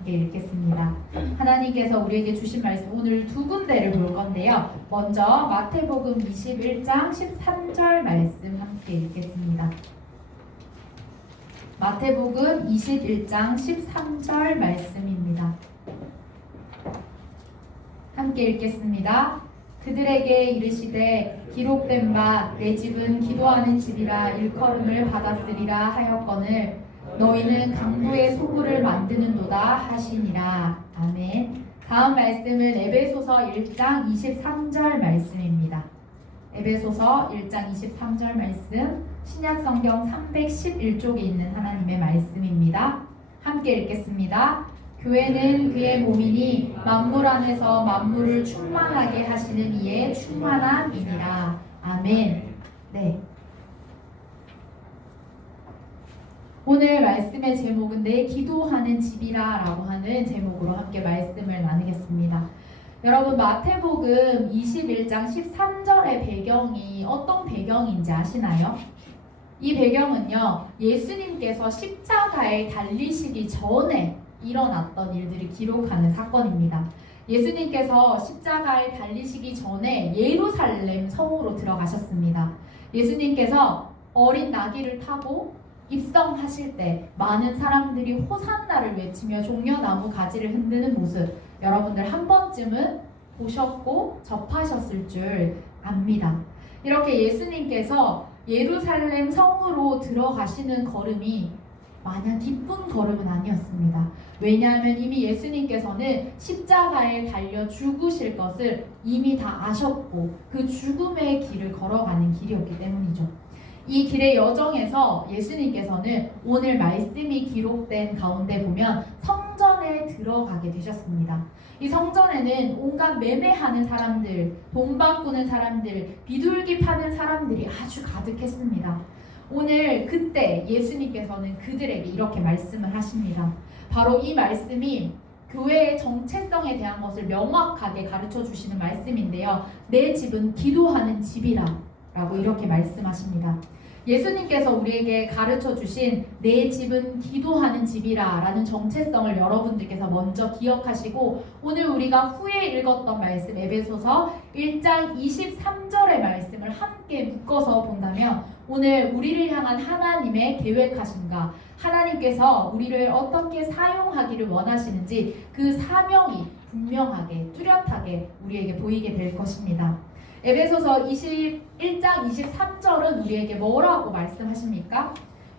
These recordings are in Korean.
함께 읽겠습니다. 하나님께서 우리에게 주신 말씀 오늘 두 군데를 볼 건데요. 먼저 마태복음 21장 13절 말씀 함께 읽겠습니다. 마태복음 21장 13절 말씀입니다. 함께 읽겠습니다. 그들에게 이르시되 기록된 바 내 집은 기도하는 집이라 일컬음을 받았으리라 하였거늘 너희는 강도의 소굴을 만드는도다 하시니라. 아멘. 다음 말씀은 에베소서 1장 23절 말씀입니다. 에베소서 1장 23절 말씀, 신약성경 311쪽에 있는 하나님의 말씀입니다. 함께 읽겠습니다. 교회는 그의 몸이니 만물 안에서 만물을 충만하게 하시는 이의 충만함이니라. 아멘. 네. 오늘 말씀의 제목은 내 기도하는 집이라 라고 하는 제목으로 함께 말씀을 나누겠습니다. 여러분, 마태복음 21장 13절의 배경이 어떤 배경인지 아시나요? 이 배경은요, 예수님께서 십자가에 달리시기 전에 일어났던 일들을 기록하는 사건입니다. 예수님께서 십자가에 달리시기 전에 예루살렘 성으로 들어가셨습니다. 예수님께서 어린 나귀를 타고 입성하실 때 많은 사람들이 호산나를 외치며 종려나무 가지를 흔드는 모습, 여러분들 한 번쯤은 보셨고 접하셨을 줄 압니다. 이렇게 예수님께서 예루살렘 성으로 들어가시는 걸음이 마냥 기쁜 걸음은 아니었습니다. 왜냐하면 이미 예수님께서는 십자가에 달려 죽으실 것을 이미 다 아셨고 그 죽음의 길을 걸어가는 길이었기 때문이죠. 이 길의 여정에서 예수님께서는 오늘 말씀이 기록된 가운데 보면 성전에 들어가게 되셨습니다. 이 성전에는 온갖 매매하는 사람들, 돈 바꾸는 사람들, 비둘기 파는 사람들이 아주 가득했습니다. 오늘 그때 예수님께서는 그들에게 이렇게 말씀을 하십니다. 바로 이 말씀이 교회의 정체성에 대한 것을 명확하게 가르쳐 주시는 말씀인데요. 내 집은 기도하는 집이라 라고 이렇게 말씀하십니다. 예수님께서 우리에게 가르쳐 주신 내 집은 기도하는 집이라 라는 정체성을 여러분들께서 먼저 기억하시고 오늘 우리가 후에 읽었던 말씀 에베소서 1장 23절의 말씀을 함께 묶어서 본다면 오늘 우리를 향한 하나님의 계획하심과 하나님께서 우리를 어떻게 사용하기를 원하시는지 그 사명이 분명하게 뚜렷하게 우리에게 보이게 될 것입니다. 에베소서 21장 23절은 우리에게 뭐라고 말씀하십니까?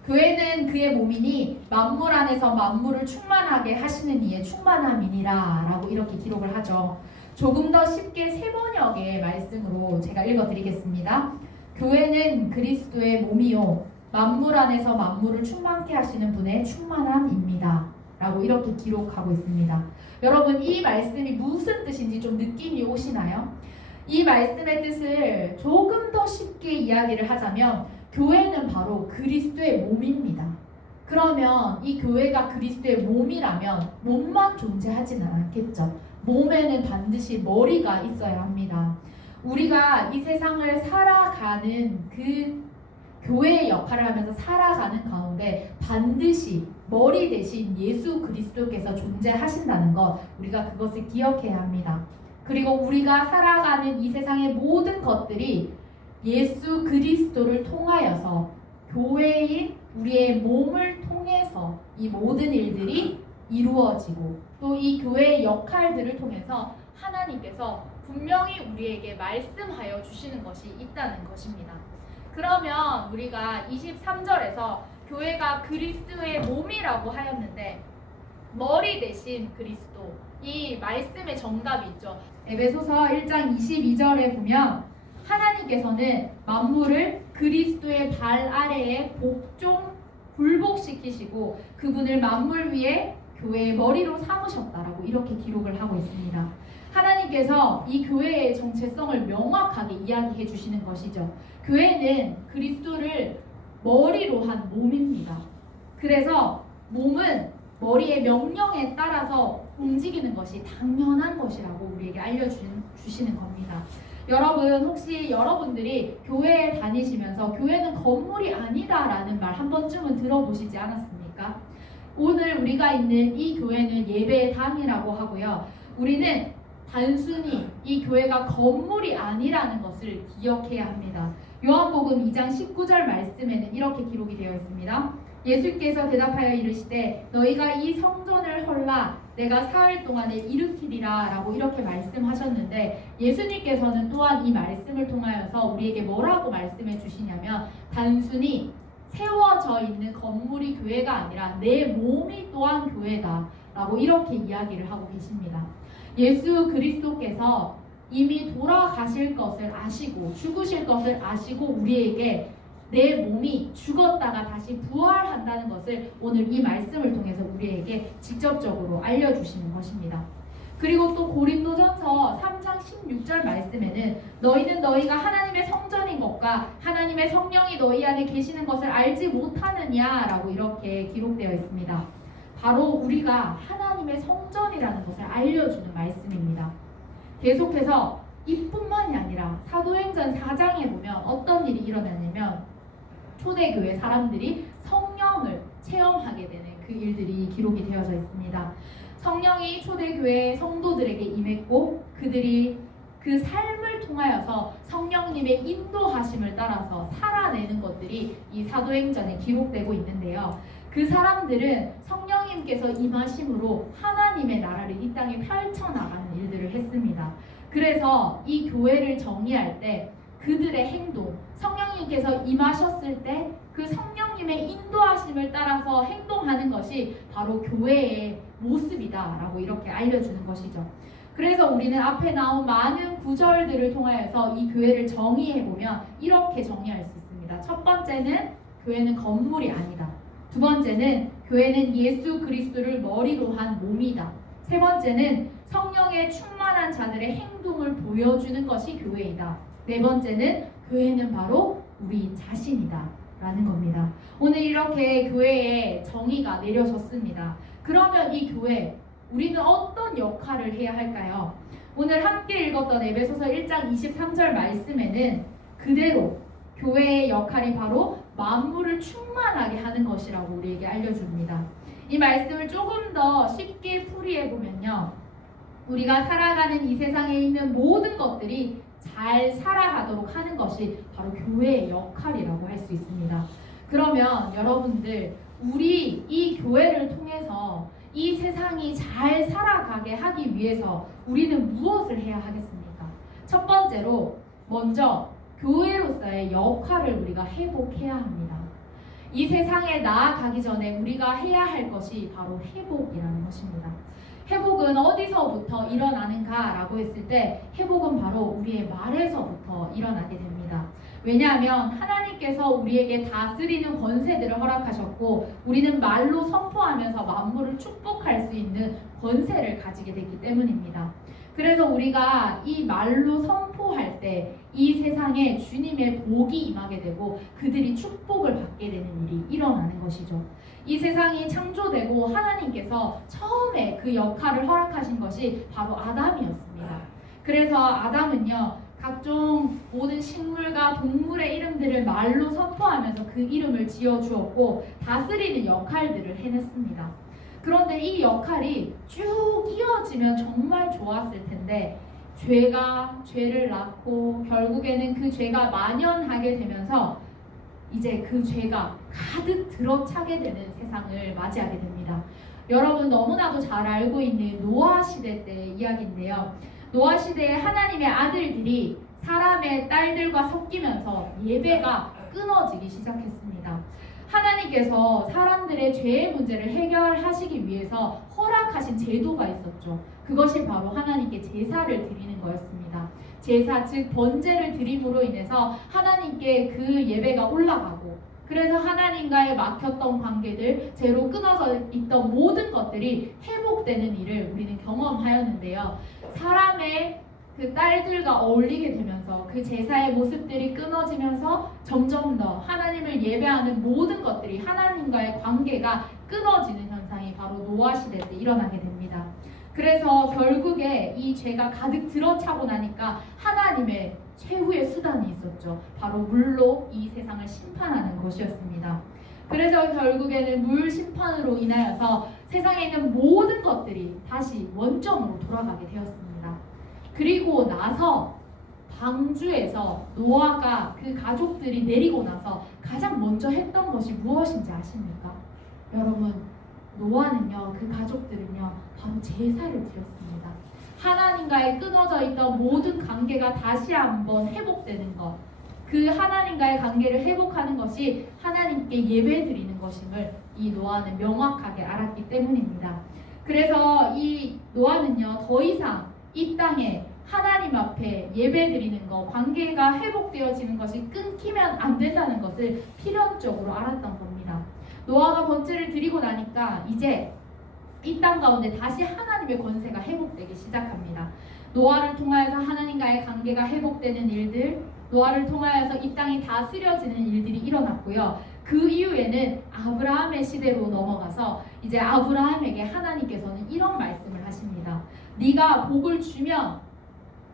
교회는 그의 몸이니 만물 안에서 만물을 충만하게 하시는 이의 충만함이니라 라고 이렇게 기록을 하죠. 조금 더 쉽게 세 번역의 말씀으로 제가 읽어드리겠습니다. 교회는 그리스도의 몸이요 만물 안에서 만물을 충만케 하시는 분의 충만함입니다 라고 이렇게 기록하고 있습니다. 여러분, 이 말씀이 무슨 뜻인지 좀 느낌이 오시나요? 이 말씀의 뜻을 조금 더 쉽게 이야기를 하자면 교회는 바로 그리스도의 몸입니다. 그러면 이 교회가 그리스도의 몸이라면 몸만 존재하지는 않겠죠. 몸에는 반드시 머리가 있어야 합니다. 우리가 이 세상을 살아가는 그 교회의 역할을 하면서 살아가는 가운데 반드시 머리 대신 예수 그리스도께서 존재하신다는 것, 우리가 그것을 기억해야 합니다. 그리고 우리가 살아가는 이 세상의 모든 것들이 예수 그리스도를 통하여서 교회인 우리의 몸을 통해서 이 모든 일들이 이루어지고 또 이 교회의 역할들을 통해서 하나님께서 분명히 우리에게 말씀하여 주시는 것이 있다는 것입니다. 그러면 우리가 23절에서 교회가 그리스도의 몸이라고 하였는데 머리 대신 그리스도, 이 말씀의 정답이 있죠. 에베소서 1장 22절에 보면 하나님께서는 만물을 그리스도의 발 아래에 굴복시키시고 그분을 만물 위에 교회의 머리로 삼으셨다라고 이렇게 기록을 하고 있습니다. 하나님께서 이 교회의 정체성을 명확하게 이야기해 주시는 것이죠. 교회는 그리스도를 머리로 한 몸입니다. 그래서 몸은 머리의 명령에 따라서 움직이는 것이 당연한 것이라고 우리에게 알려주시는 겁니다. 여러분, 혹시 여러분들이 교회에 다니시면서 교회는 건물이 아니다라는 말 한 번쯤은 들어보시지 않았습니까? 오늘 우리가 있는 이 교회는 예배의 당이라고 하고요. 우리는 단순히 이 교회가 건물이 아니라는 것을 기억해야 합니다. 요한복음 2장 19절 말씀에는 이렇게 기록이 되어 있습니다. 예수께서 대답하여 이르시되 너희가 이 성전을 헐라 내가 사흘 동안에 일으키리라 라고 이렇게 말씀하셨는데, 예수님께서는 또한 이 말씀을 통하여서 우리에게 뭐라고 말씀해 주시냐면 단순히 세워져 있는 건물이 교회가 아니라 내 몸이 또한 교회다 라고 이렇게 이야기를 하고 계십니다. 예수 그리스도께서 이미 돌아가실 것을 아시고 죽으실 것을 아시고 우리에게 내 몸이 죽었다가 다시 부활한다는 것을 오늘 이 말씀을 통해서 우리에게 직접적으로 알려주시는 것입니다. 그리고 또 고린도전서 3장 16절 말씀에는 너희는 너희가 하나님의 성전인 것과 하나님의 성령이 너희 안에 계시는 것을 알지 못하느냐라고 이렇게 기록되어 있습니다. 바로 우리가 하나님의 성전이라는 것을 알려주는 말씀입니다. 계속해서 이뿐만이 아니라 사도행전 4장에 보면 어떤 일이 일어나냐면 초대교회 사람들이 성령을 체험하게 되는 그 일들이 기록이 되어져 있습니다. 성령이 초대교회 성도들에게 임했고 그들이 그 삶을 통하여서 성령님의 인도하심을 따라서 살아내는 것들이 이 사도행전에 기록되고 있는데요. 그 사람들은 성령님께서 임하심으로 하나님의 나라를 이 땅에 펼쳐나가는 일들을 했습니다. 그래서 이 교회를 정의할 때 그들의 행동, 성령님께서 임하셨을 때 그 성령님의 인도하심을 따라서 행동하는 것이 바로 교회의 모습이다라고 이렇게 알려주는 것이죠. 그래서 우리는 앞에 나온 많은 구절들을 통하여서 이 교회를 정의해보면 이렇게 정의할 수 있습니다. 첫 번째는 교회는 건물이 아니다. 두 번째는 교회는 예수 그리스도를 머리로 한 몸이다. 세 번째는 성령의 충만한 자들의 행동을 보여주는 것이 교회이다. 네 번째는 교회는 바로 우리 자신이다 라는 겁니다. 오늘 이렇게 교회의 정의가 내려졌습니다. 그러면 이 교회, 우리는 어떤 역할을 해야 할까요? 오늘 함께 읽었던 에베소서 1장 23절 말씀에는 그대로 교회의 역할이 바로 만물을 충만하게 하는 것이라고 우리에게 알려줍니다. 이 말씀을 조금 더 쉽게 풀이해보면요, 우리가 살아가는 이 세상에 있는 모든 것들이 잘 살아가도록 하는 것이 바로 교회의 역할이라고 할 수 있습니다. 그러면 여러분들, 우리 이 교회를 통해서 이 세상이 잘 살아가게 하기 위해서 우리는 무엇을 해야 하겠습니까? 첫 번째로 먼저 교회로서의 역할을 우리가 회복해야 합니다. 이 세상에 나아가기 전에 우리가 해야 할 것이 바로 회복이라는 것입니다. 회복은 어디서부터 일어나는가라고 했을 때 회복은 바로 우리의 말에서부터 일어나게 됩니다. 왜냐하면 하나님께서 우리에게 다스리는 권세들을 허락하셨고 우리는 말로 선포하면서 만물을 축복할 수 있는 권세를 가지게 됐기 때문입니다. 그래서 우리가 이 말로 선포할 때 이 세상에 주님의 복이 임하게 되고 그들이 축복을 받게 되는 일이 일어나는 것이죠. 이 세상이 창조되고 하나님께서 처음에 그 역할을 허락하신 것이 바로 아담이었습니다. 그래서 아담은요, 각종 모든 식물과 동물의 이름들을 말로 선포하면서 그 이름을 지어주었고 다스리는 역할들을 해냈습니다. 그런데 이 역할이 쭉 이어지면 정말 좋았을 텐데 죄가 죄를 낳고 결국에는 그 죄가 만연하게 되면서 이제 그 죄가 가득 들어차게 되는 세상을 맞이하게 됩니다. 여러분 너무나도 잘 알고 있는 노아 시대 때의 이야기인데요. 노아 시대에 하나님의 아들들이 사람의 딸들과 섞이면서 예배가 끊어지기 시작했습니다. 하나님께서 사람들의 죄의 문제를 해결하시기 위해서 허락하신 제도가 있었죠. 그것이 바로 하나님께 제사를 드리는 거였습니다. 제사, 즉 번제를 드림으로 인해서 하나님께 그 예배가 올라가고 그래서 하나님과의 막혔던 관계들, 죄로 끊어져 있던 모든 것들이 회복되는 일을 우리는 경험하였는데요. 사람의 그 딸들과 어울리게 되면서 그 제사의 모습들이 끊어지면서 점점 더 하나님을 예배하는 모든 것들이 하나님과의 관계가 끊어지는 현상이 바로 노아 시대 때 일어나게 됩니다. 그래서 결국에 이 죄가 가득 들어차고 나니까 하나님의 최후의 수단이 있었죠. 바로 물로 이 세상을 심판하는 것이었습니다. 그래서 결국에는 물 심판으로 인하여서 세상에 있는 모든 것들이 다시 원점으로 돌아가게 되었습니다. 그리고 나서 방주에서 노아가 그 가족들이 내리고 나서 가장 먼저 했던 것이 무엇인지 아십니까? 여러분, 노아는요, 그 가족들은요, 바로 제사를 드렸습니다. 하나님과의 끊어져 있던 모든 관계가 다시 한번 회복되는 것, 그 하나님과의 관계를 회복하는 것이 하나님께 예배드리는 것임을 이 노아는 명확하게 알았기 때문입니다. 그래서 이 노아는요, 더 이상 이 땅에 하나님 앞에 예배드리는 것, 관계가 회복되어지는 것이 끊기면 안 된다는 것을 필연적으로 알았던 겁니다. 노아가 번제를 드리고 나니까 이제 이 땅 가운데 다시 하나님의 권세가 회복되기 시작합니다. 노아를 통하여서 하나님과의 관계가 회복되는 일들, 노아를 통하여서 이 땅이 다스려지는 일들이 일어났고요. 그 이후에는 아브라함의 시대로 넘어가서 이제 아브라함에게 하나님께서는 이런 말씀을 하십니다. 네가 복을 주면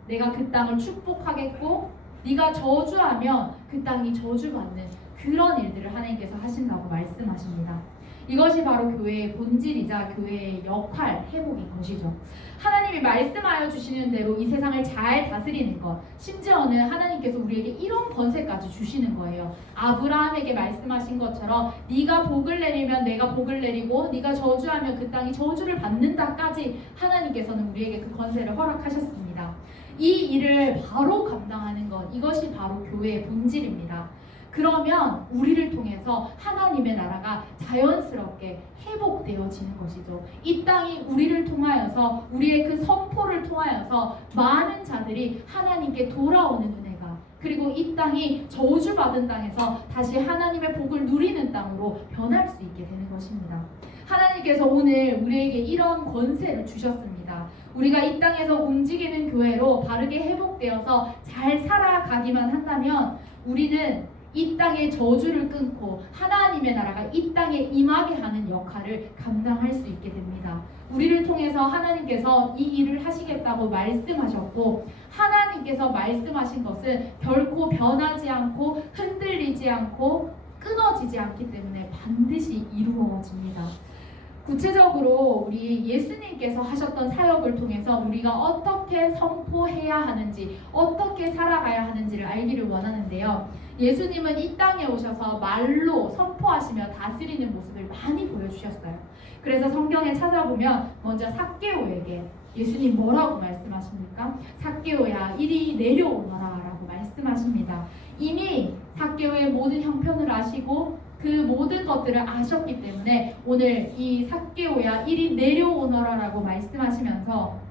내가 그 땅을 축복하겠고, 네가 저주하면 그 땅이 저주받는 그런 일들을 하나님께서 하신다고 말씀하십니다. 이것이 바로 교회의 본질이자 교회의 역할, 회복인 것이죠. 하나님이 말씀하여 주시는 대로 이 세상을 잘 다스리는 것, 심지어는 하나님께서 우리에게 이런 권세까지 주시는 거예요. 아브라함에게 말씀하신 것처럼 네가 복을 내리면 내가 복을 내리고 네가 저주하면 그 땅이 저주를 받는다까지 하나님께서는 우리에게 그 권세를 허락하셨습니다. 이 일을 바로 감당하는 것, 이것이 바로 교회의 본질입니다. 그러면 우리를 통해서 하나님의 나라가 자연스럽게 회복되어지는 것이죠. 이 땅이 우리를 통하여서, 우리의 그 선포를 통하여서 많은 자들이 하나님께 돌아오는 은혜가, 그리고 이 땅이 저주받은 땅에서 다시 하나님의 복을 누리는 땅으로 변할 수 있게 되는 것입니다. 하나님께서 오늘 우리에게 이런 권세를 주셨습니다. 우리가 이 땅에서 움직이는 교회로 바르게 회복되어서 잘 살아가기만 한다면 우리는 이 땅의 저주를 끊고 하나님의 나라가 이 땅에 임하게 하는 역할을 감당할 수 있게 됩니다. 우리를 통해서 하나님께서 이 일을 하시겠다고 말씀하셨고, 하나님께서 말씀하신 것은 결코 변하지 않고 흔들리지 않고 끊어지지 않기 때문에 반드시 이루어집니다. 구체적으로 우리 예수님께서 하셨던 사역을 통해서 우리가 어떻게 선포해야 하는지, 어떻게 살아가야 하는지를 알기를 원하는데요. 예수님은 이 땅에 오셔서 말로 선포하시며 다스리는 모습을 많이 보여주셨어요. 그래서 성경에 찾아보면 먼저 삭개오에게 예수님 뭐라고 말씀하십니까? 삭개오야, 이리 내려오너라 라고 말씀하십니다. 이미 삭개오의 모든 형편을 아시고 그 모든 것들을 아셨기 때문에 오늘 이 삭개오야 이리 내려오너라 라고 말씀하시면서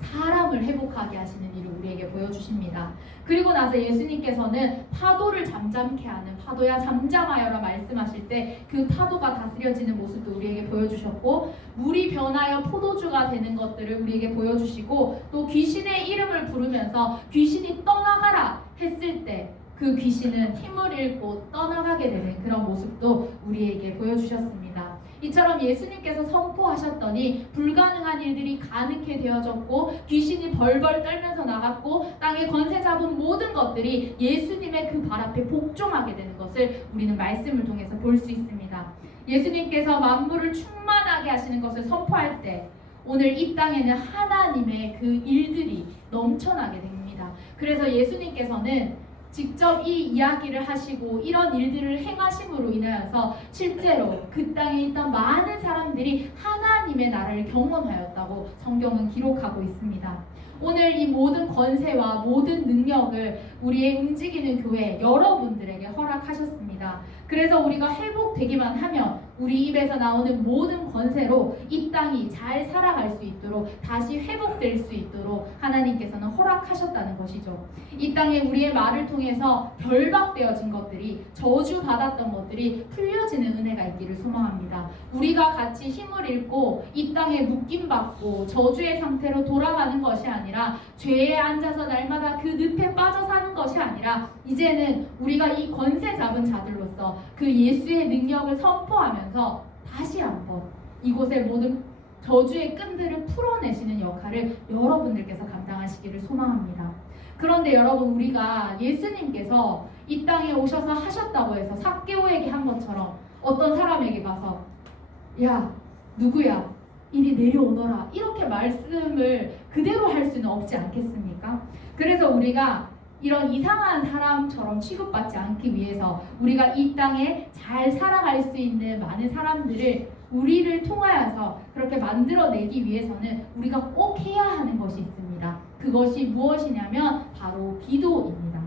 사람을 회복하게 하시는 일을 우리에게 보여주십니다. 그리고 나서 예수님께서는 파도를 잠잠케 하는, 파도야 잠잠하여라 말씀하실 때 그 파도가 다스려지는 모습도 우리에게 보여주셨고, 물이 변하여 포도주가 되는 것들을 우리에게 보여주시고, 또 귀신의 이름을 부르면서 귀신이 떠나가라 했을 때 그 귀신은 힘을 잃고 떠나가게 되는 그런 모습도 우리에게 보여주셨습니다. 이처럼 예수님께서 선포하셨더니 불가능한 일들이 가능케 되어졌고, 귀신이 벌벌 떨면서 나갔고, 땅에 권세 잡은 모든 것들이 예수님의 그 발 앞에 복종하게 되는 것을 우리는 말씀을 통해서 볼 수 있습니다. 예수님께서 만물을 충만하게 하시는 것을 선포할 때 오늘 이 땅에는 하나님의 그 일들이 넘쳐나게 됩니다. 그래서 예수님께서는 직접 이 이야기를 하시고 이런 일들을 행하심으로 인하여서 실제로 그 땅에 있던 많은 사람들이 하나님의 나라를 경험하였다고 성경은 기록하고 있습니다. 오늘 이 모든 권세와 모든 능력을 우리의 움직이는 교회 여러분들에게 허락하셨습니다. 그래서 우리가 회복되기만 하면 우리 입에서 나오는 모든 권세로 이 땅이 잘 살아갈 수 있도록, 다시 회복될 수 있도록 하나님께서는 허락하셨다는 것이죠. 이 땅에 우리의 말을 통해서 결박되어진 것들이, 저주받았던 것들이 풀려지는 은혜가 있기를 소망합니다. 우리가 같이 힘을 잃고 이 땅에 묶임받고 저주의 상태로 돌아가는 것이 아니라, 죄에 앉아서 날마다 그 늪에 빠져 사는 것이 아니라, 이제는 우리가 이 권세 잡은 자들로서 그 예수의 능력을 선포하면서 다시 한번 이곳의 모든 저주의 끈들을 풀어내시는 역할을 여러분들께서 감당하시기를 소망합니다. 그런데 여러분, 우리가 예수님께서 이 땅에 오셔서 하셨다고 해서 삭개오에게 한 것처럼 어떤 사람에게 가서 야 누구야 이리 내려오너라 이렇게 말씀을 그대로 할 수는 없지 않겠습니까? 그래서 우리가 이런 이상한 사람처럼 취급받지 않기 위해서 우리가 이 땅에 잘 살아갈 수 있는 많은 사람들을 우리를 통하여서 그렇게 만들어내기 위해서는 우리가 꼭 해야 하는 것이 있습니다. 그것이 무엇이냐면 바로 기도입니다.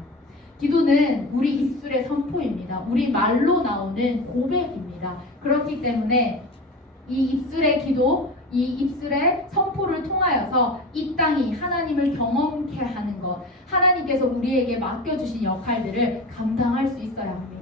기도는 우리 입술의 선포입니다. 우리 말로 나오는 고백입니다. 그렇기 때문에 이 입술의 기도, 이 입술의 선포를 통하여서 이 땅이 하나님을 경험케 하는 것, 하나님께서 우리에게 맡겨주신 역할들을 감당할 수 있어야 합니다.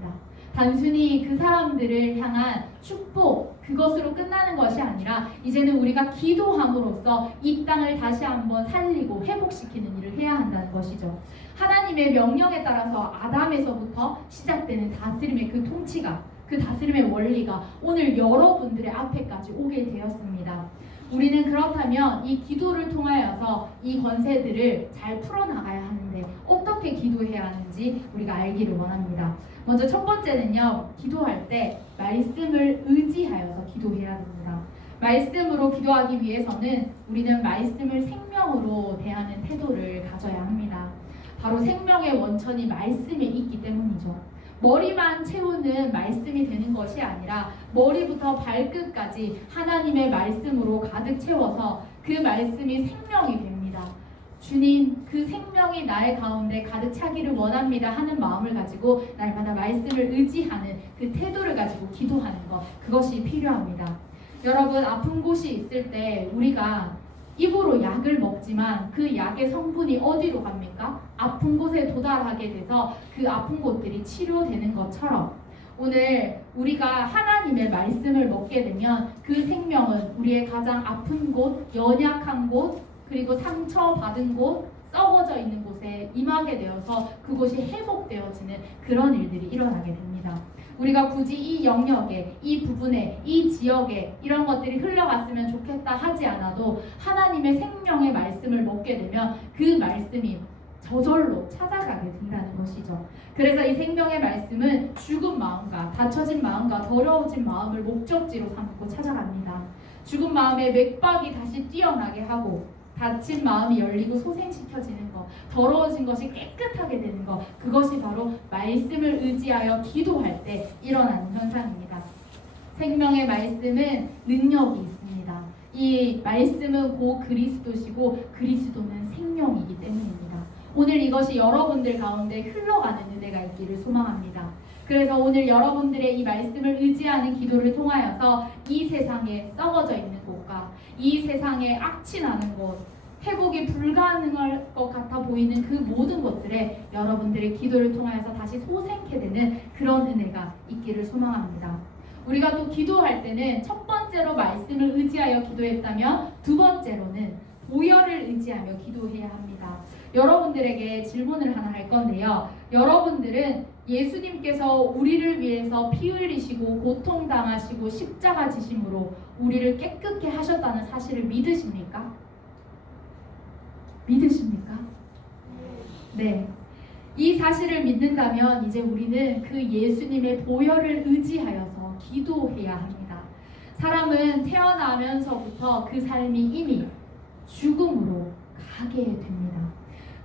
단순히 그 사람들을 향한 축복, 그것으로 끝나는 것이 아니라 이제는 우리가 기도함으로써 이 땅을 다시 한번 살리고 회복시키는 일을 해야 한다는 것이죠. 하나님의 명령에 따라서 아담에서부터 시작되는 다스림의 그 통치가, 그 다스림의 원리가 오늘 여러분들의 앞에까지 오게 되었습니다. 우리는 그렇다면 이 기도를 통하여서 이 권세들을 잘 풀어나가야 하는데 어떻게 기도해야 하는지 우리가 알기를 원합니다. 먼저 첫 번째는요, 기도할 때 말씀을 의지하여서 기도해야 됩니다. 말씀으로 기도하기 위해서는 우리는 말씀을 생명으로 대하는 태도를 가져야 합니다. 바로 생명의 원천이 말씀에 있기 때문이죠. 머리만 채우는 말씀이 되는 것이 아니라 머리부터 발끝까지 하나님의 말씀으로 가득 채워서 그 말씀이 생명이 됩니다. 주님, 그 생명이 나의 가운데 가득 차기를 원합니다 하는 마음을 가지고 날마다 말씀을 의지하는 그 태도를 가지고 기도하는 것, 그것이 필요합니다. 여러분, 아픈 곳이 있을 때 우리가 입으로 약을 먹지만 그 약의 성분이 어디로 갑니까? 아픈 곳에 도달하게 돼서 그 아픈 곳들이 치료되는 것처럼 오늘 우리가 하나님의 말씀을 먹게 되면 그 생명은 우리의 가장 아픈 곳, 연약한 곳, 그리고 상처받은 곳, 썩어져 있는 곳에 임하게 되어서 그곳이 회복되어지는 그런 일들이 일어나게 됩니다. 우리가 굳이 이 영역에, 이 부분에, 이 지역에 이런 것들이 흘러갔으면 좋겠다 하지 않아도 하나님의 생명의 말씀을 먹게 되면 그 말씀이 저절로 찾아가게 된다는 것이죠. 그래서 이 생명의 말씀은 죽은 마음과 닫혀진 마음과 더러워진 마음을 목적지로 삼고 찾아갑니다. 죽은 마음의 맥박이 다시 뛰어나게 하고 닫힌 마음이 열리고 소생시켜지는 것, 더러워진 것이 깨끗하게 되는 것, 그것이 바로 말씀을 의지하여 기도할 때 일어나는 현상입니다. 생명의 말씀은 능력이 있습니다. 이 말씀은 곧 그리스도시고 그리스도는 생명이기 때문입니다. 오늘 이것이 여러분들 가운데 흘러가는 은혜가 있기를 소망합니다. 그래서 오늘 여러분들의 이 말씀을 의지하는 기도를 통하여서 이 세상에 썩어져 있는 곳과 이 세상에 악취나는 곳, 회복이 불가능할 것 같아 보이는 그 모든 것들에 여러분들의 기도를 통하여서 다시 소생케 되는 그런 은혜가 있기를 소망합니다. 우리가 또 기도할 때는 첫 번째로 말씀을 의지하여 기도했다면 두 번째로는 보혈을 의지하며 기도해야 합니다. 여러분들에게 질문을 하나 할 건데요. 여러분들은 예수님께서 우리를 위해서 피 흘리시고 고통당하시고 십자가 지심으로 우리를 깨끗게 하셨다는 사실을 믿으십니까? 믿으십니까? 네. 이 사실을 믿는다면 이제 우리는 그 예수님의 보혈을 의지하여서 기도해야 합니다. 사람은 태어나면서부터 그 삶이 이미 죽음으로 가게 됩니다.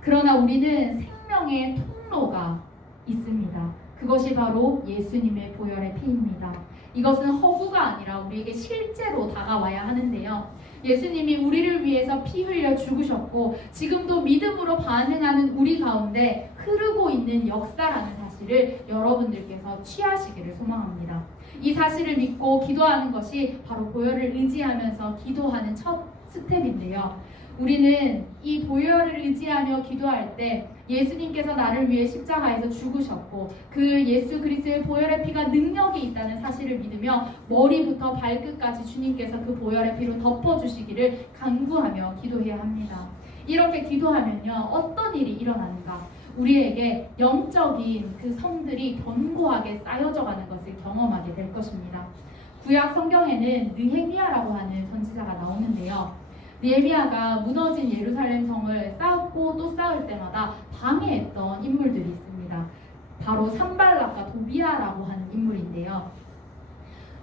그러나 우리는 생명의 통로가 있습니다. 그것이 바로 예수님의 보혈의 피입니다. 이것은 허구가 아니라 우리에게 실제로 다가와야 하는데요. 예수님이 우리를 위해서 피 흘려 죽으셨고 지금도 믿음으로 반응하는 우리 가운데 흐르고 있는 역사라는 사실을 여러분들께서 취하시기를 소망합니다. 이 사실을 믿고 기도하는 것이 바로 보혈을 의지하면서 기도하는 첫 스텝인데요. 우리는 이 보혈을 의지하며 기도할 때 예수님께서 나를 위해 십자가에서 죽으셨고 그 예수 그리스도의 보혈의 피가 능력이 있다는 사실을 믿으며 머리부터 발끝까지 주님께서 그 보혈의 피로 덮어주시기를 간구하며 기도해야 합니다. 이렇게 기도하면요, 어떤 일이 일어나는가? 우리에게 영적인 그 성들이 견고하게 쌓여져 가는 것을 경험하게 될 것입니다. 구약 성경에는 느헤미야라고 하는 선지자가 나오는데요. 느헤미야가 무너진 예루살렘 성을 쌓고 또 쌓을 때마다 방해했던 인물들이 있습니다. 바로 산발락과 도비아라고 하는 인물인데요.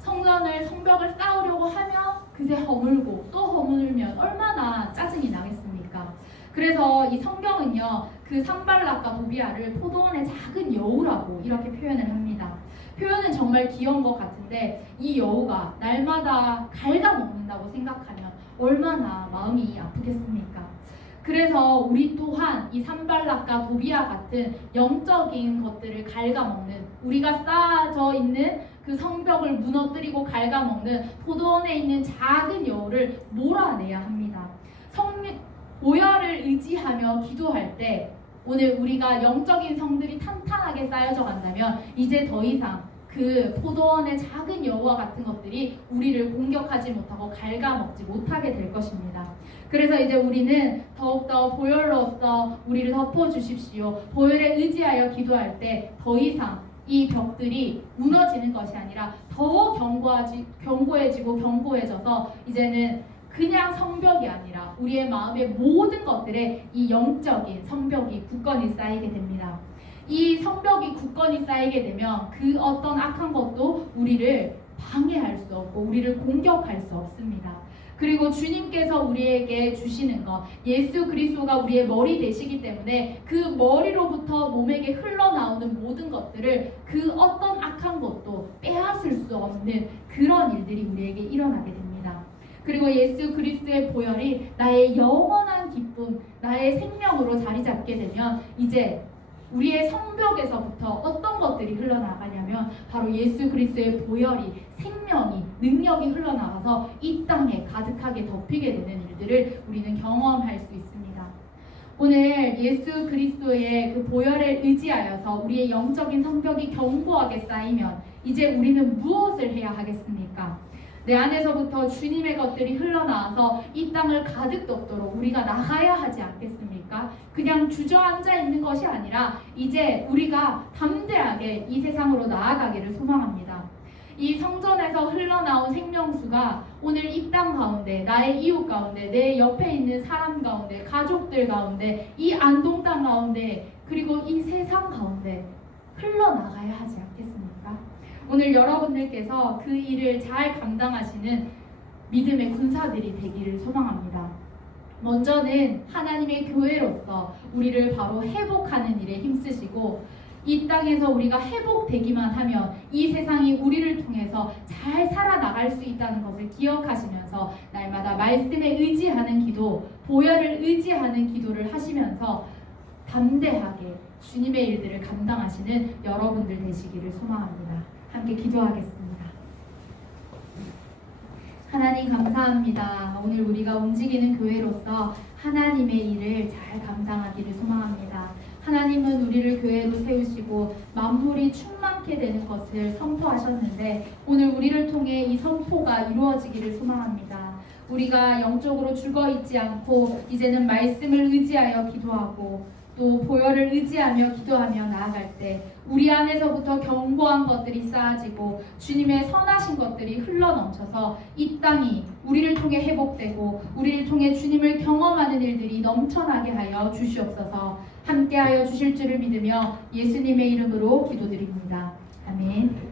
성벽을 쌓으려고 하면 그새 허물고 또 허물면 얼마나 짜증이 나겠습니까? 그래서 이 성경은요, 그 산발락과 도비아를 포도원의 작은 여우라고 이렇게 표현을 합니다. 표현은 정말 귀여운 것 같은데 이 여우가 날마다 갉아먹는다고 생각하면 얼마나 마음이 아프겠습니까? 그래서 우리 또한 이 산발락과 도비아 같은 영적인 것들을 갉아먹는, 우리가 쌓아져 있는 그 성벽을 무너뜨리고 갉아먹는 포도원에 있는 작은 여우를 몰아내야 합니다. 보혈을 의지하며 기도할 때 오늘 우리가 영적인 성들이 탄탄하게 쌓여져 간다면 이제 더 이상 그 포도원의 작은 여우와 같은 것들이 우리를 공격하지 못하고 갉아먹지 못하게 될 것입니다. 그래서 이제 우리는 더욱더 보혈로서 우리를 덮어주십시오. 보혈에 의지하여 기도할 때 더 이상 이 벽들이 무너지는 것이 아니라 더 견고해지고 견고해져서 이제는 그냥 성벽이 아니라 우리의 마음의 모든 것들에 이 영적인 성벽이 굳건히 쌓이게 됩니다. 이 성벽이 굳건히 쌓이게 되면 그 어떤 악한 것도 우리를 방해할 수 없고 우리를 공격할 수 없습니다. 그리고 주님께서 우리에게 주시는 것, 예수 그리스도가 우리의 머리 되시기 때문에 그 머리로부터 몸에게 흘러나오는 모든 것들을 그 어떤 악한 것도 빼앗을 수 없는 그런 일들이 우리에게 일어나게 됩니다. 그리고 예수 그리스도의 보혈이 나의 영원한 기쁨, 나의 생명으로 자리 잡게 되면 이제 우리의 성벽에서부터 어떤 것들이 흘러나가냐면 바로 예수 그리스도의 보혈이, 생명이, 능력이 흘러나가서 이 땅에 가득하게 덮이게 되는 일들을 우리는 경험할 수 있습니다. 오늘 예수 그리스도의 그 보혈에 의지하여서 우리의 영적인 성벽이 견고하게 쌓이면 이제 우리는 무엇을 해야 하겠습니까? 내 안에서부터 주님의 것들이 흘러나와서 이 땅을 가득 덮도록 우리가 나가야 하지 않겠습니까? 그냥 주저앉아 있는 것이 아니라 이제 우리가 담대하게 이 세상으로 나아가기를 소망합니다. 이 성전에서 흘러나온 생명수가 오늘 이 땅 가운데, 나의 이웃 가운데, 내 옆에 있는 사람 가운데, 가족들 가운데, 이 안동 땅 가운데, 그리고 이 세상 가운데 흘러나가야 하지 않겠습니까? 오늘 여러분들께서 그 일을 잘 감당하시는 믿음의 군사들이 되기를 소망합니다. 먼저는 하나님의 교회로서 우리를 바로 회복하는 일에 힘쓰시고 이 땅에서 우리가 회복되기만 하면 이 세상이 우리를 통해서 잘 살아나갈 수 있다는 것을 기억하시면서 날마다 말씀에 의지하는 기도, 보혈을 의지하는 기도를 하시면서 담대하게 주님의 일들을 감당하시는 여러분들 되시기를 소망합니다. 함께 기도하겠습니다. 하나님 감사합니다. 오늘 우리가 움직이는 교회로서 하나님의 일을 잘 감당하기를 소망합니다. 하나님은 우리를 교회로 세우시고 만물이 충만케 되는 것을 선포하셨는데 오늘 우리를 통해 이 선포가 이루어지기를 소망합니다. 우리가 영적으로 죽어있지 않고 이제는 말씀을 의지하여 기도하고 또 보혈을 의지하며 기도하며 나아갈 때 우리 안에서부터 견고한 것들이 쌓아지고 주님의 선하신 것들이 흘러넘쳐서 이 땅이 우리를 통해 회복되고 우리를 통해 주님을 경험하는 일들이 넘쳐나게 하여 주시옵소서. 함께하여 주실 줄을 믿으며 예수님의 이름으로 기도드립니다. 아멘.